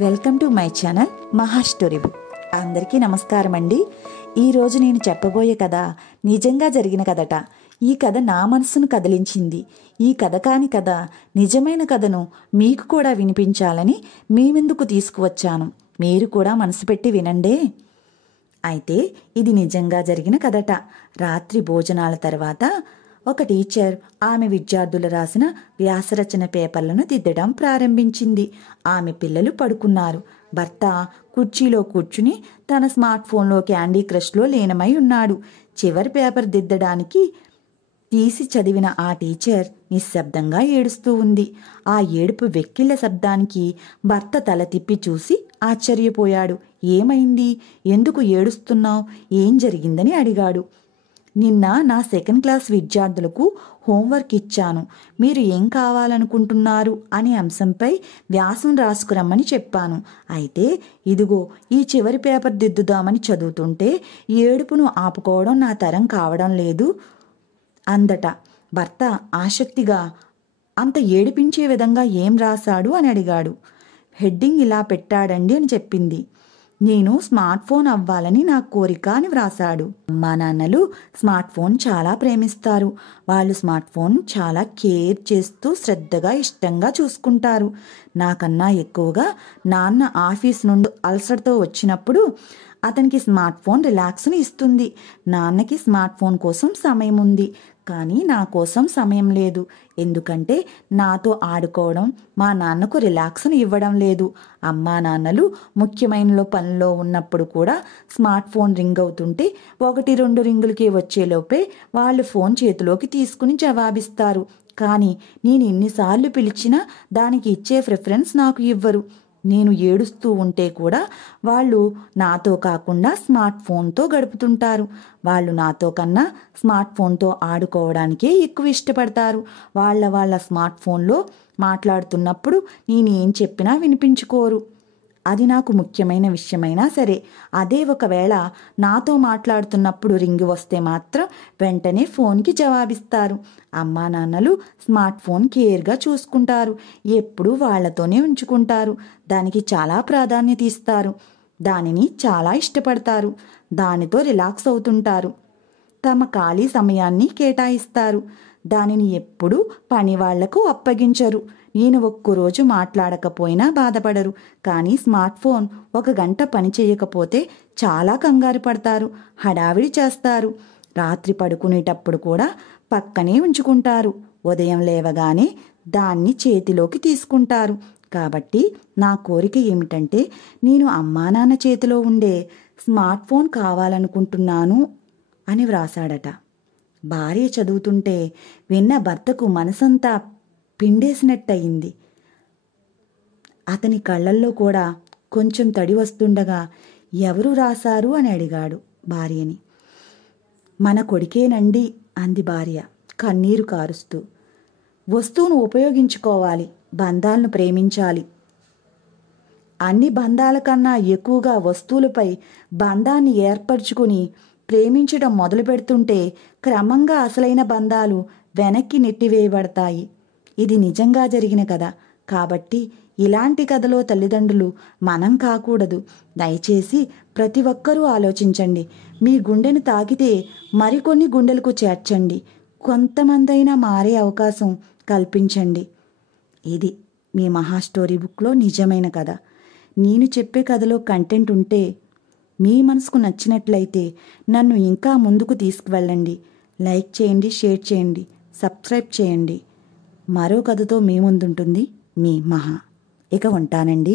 Welcome to my channel మహా story book. అందరికీ నమస్కారం అండి. ఈరోజు నేను చెప్పబోయే కథ నిజంగా జరిగిన కథట. ఈ కథ నా మనసును కదిలించింది. ఈ కథ కాని కథ, నిజమైన కథను మీకు కూడా వినిపించాలని మీ ముందుకు తీసుకువచ్చాను. మీరు కూడా మనసు పెట్టి వినండే. అయితే ఇది నిజంగా జరిగిన కథట. రాత్రి భోజనాల తర్వాత ఒక టీచర్ ఆమె విద్యార్థులు రాసిన వ్యాసరచన పేపర్లను దిద్దడం ప్రారంభించింది. ఆమె పిల్లలు పడుకున్నారు. భర్త కుర్చీలో కూర్చుని తన స్మార్ట్ ఫోన్లో క్యాండీ క్రష్లో లీనమై ఉన్నాడు. చివరి పేపర్ దిద్దడానికి తీసి చదివిన ఆ టీచర్ నిశ్శబ్దంగా ఏడుస్తూ ఉంది. ఆ ఏడుపు వెక్కిళ్ళ శబ్దానికి భర్త తల తిప్పి చూసి ఆశ్చర్యపోయాడు. ఏమైంది? ఎందుకు ఏడుస్తున్నావు? ఏం జరిగిందని అడిగాడు. నిన్న నా సెకండ్ క్లాస్ విద్యార్థులకు హోంవర్క్ ఇచ్చాను. మీరు ఏం కావాలనుకుంటున్నారు అనే అంశంపై వ్యాసం రాసుకురమ్మని చెప్పాను. అయితే ఇదిగో ఈ చివరి పేపర్ దిద్దుదామని చదువుతుంటే ఏడుపును ఆపుకోవడం నా తరం కావడం లేదు అందట. భర్త ఆసక్తిగా, అంత ఏడిపించే విధంగా ఏం రాశాడు అని అడిగాడు. హెడ్డింగ్ ఇలా పెట్టాడండి అని చెప్పింది. నేను స్మార్ట్ ఫోన్ అవ్వాలని నా కోరిక అని వ్రాసాడు. అమ్మా నాన్నలు స్మార్ట్ ఫోన్ చాలా ప్రేమిస్తారు. వాళ్ళు స్మార్ట్ ఫోన్ చాలా కేర్ చేస్తూ శ్రద్ధగా ఇష్టంగా చూసుకుంటారు. నాకన్నా ఎక్కువగా నాన్న ఆఫీస్ నుండి అలసటతో వచ్చినప్పుడు అతనికి స్మార్ట్ ఫోన్ రిలాక్స్ని ఇస్తుంది. నాన్నకి స్మార్ట్ ఫోన్ కోసం సమయం ఉంది, కానీ నా కోసం సమయం లేదు. ఎందుకంటే నాతో ఆడుకోవడం మా నాన్నకు రిలాక్స్ని ఇవ్వడం లేదు. అమ్మా నాన్నలు ముఖ్యమైన పనిలో ఉన్నప్పుడు కూడా స్మార్ట్ ఫోన్ రింగ్ అవుతుంటే 1-2 రింగులకి వచ్చేలోపే వాళ్ళు ఫోన్ చేతిలోకి తీసుకుని జవాబిస్తారు. కానీ నేను ఎన్నిసార్లు పిలిచినా దానికి ఇచ్చే ప్రిఫరెన్స్ నాకు ఇవ్వరు. నేను ఏడుస్తూ ఉంటే కూడా వాళ్ళు నాతో కాకుండా స్మార్ట్ ఫోన్తో గడుపుతుంటారు. వాళ్ళు నాతో కన్నా స్మార్ట్ ఫోన్తో ఆడుకోవడానికే ఎక్కువ ఇష్టపడతారు. వాళ్ళ స్మార్ట్ ఫోన్లో మాట్లాడుతున్నప్పుడు నేనేం చెప్పినా వినిపించుకోరు. అది నాకు ముఖ్యమైన విషయమైనా సరే. అదే ఒకవేళ నాతో మాట్లాడుతున్నప్పుడు రింగ్ వస్తే మాత్రం వెంటనే ఫోన్కి జవాబిస్తారు. అమ్మా నాన్నలు స్మార్ట్ ఫోన్ కేర్గా చూసుకుంటారు. ఎప్పుడూ వాళ్లతోనే ఉంచుకుంటారు. దానికి చాలా ప్రాధాన్యత ఇస్తారు. దానిని చాలా ఇష్టపడతారు. దానితో రిలాక్స్ అవుతుంటారు. తమ ఖాళీ సమయాన్ని కేటాయిస్తారు. దానిని ఎప్పుడూ పని వాళ్లకు అప్పగించరు. నేను ఒక్కరోజు మాట్లాడకపోయినా బాధపడరు. కానీ స్మార్ట్ ఫోన్ 1 గంట పని చేయకపోతే చాలా కంగారు పడతారు, హడావిడి చేస్తారు. రాత్రి పడుకునేటప్పుడు కూడా పక్కనే ఉంచుకుంటారు. ఉదయం లేవగానే దాన్ని చేతిలోకి తీసుకుంటారు. కాబట్టి నా కోరిక ఏమిటంటే నేను అమ్మా నాన్న చేతిలో ఉండే స్మార్ట్ ఫోన్ కావాలనుకుంటున్నాను అని వ్రాసాడట. భార్య చదువుతుంటే విన్న భర్తకు మనసంతా పిండేసినట్టయింది. అతని కళ్ళల్లో కూడా కొంచెం తడి వస్తుండగా ఎవరు రాశారు అని అడిగాడు భార్యని. మన కొడుకేనండి అంది భార్య కన్నీరు కారుస్తూ. వస్తువును ఉపయోగించుకోవాలి, బంధాలను ప్రేమించాలి. అన్ని బంధాల కన్నా ఎక్కువగా వస్తువులపై బంధాన్ని ఏర్పరచుకుని ప్రేమించడం మొదలు పెడుతుంటే క్రమంగా అసలైన బంధాలు వెనక్కి నెట్టివేయబడతాయి. ఇది నిజంగా జరిగిన కథ. కాబట్టి ఇలాంటి కథలో తల్లిదండ్రులు మనం కాకూడదు. దయచేసి ప్రతి ఒక్కరూ ఆలోచించండి. మీ గుండెను తాకితే మరికొన్ని గుండెలకు చేర్చండి. కొంతమందైనా మారే అవకాశం కల్పించండి. ఇది మీ మహా స్టోరీ బుక్లో నిజమైన కథ. నేను చెప్పే కథలో కంటెంట్ ఉంటే మీ మనసుకు నచ్చినట్లయితే నన్ను ఇంకా ముందుకు తీసుకువెళ్ళండి. లైక్ చేయండి, షేర్ చేయండి, సబ్స్క్రైబ్ చేయండి. మరో కథతో మీ ముందుంటుంది మీ మహా. ఇక ఉంటానండి.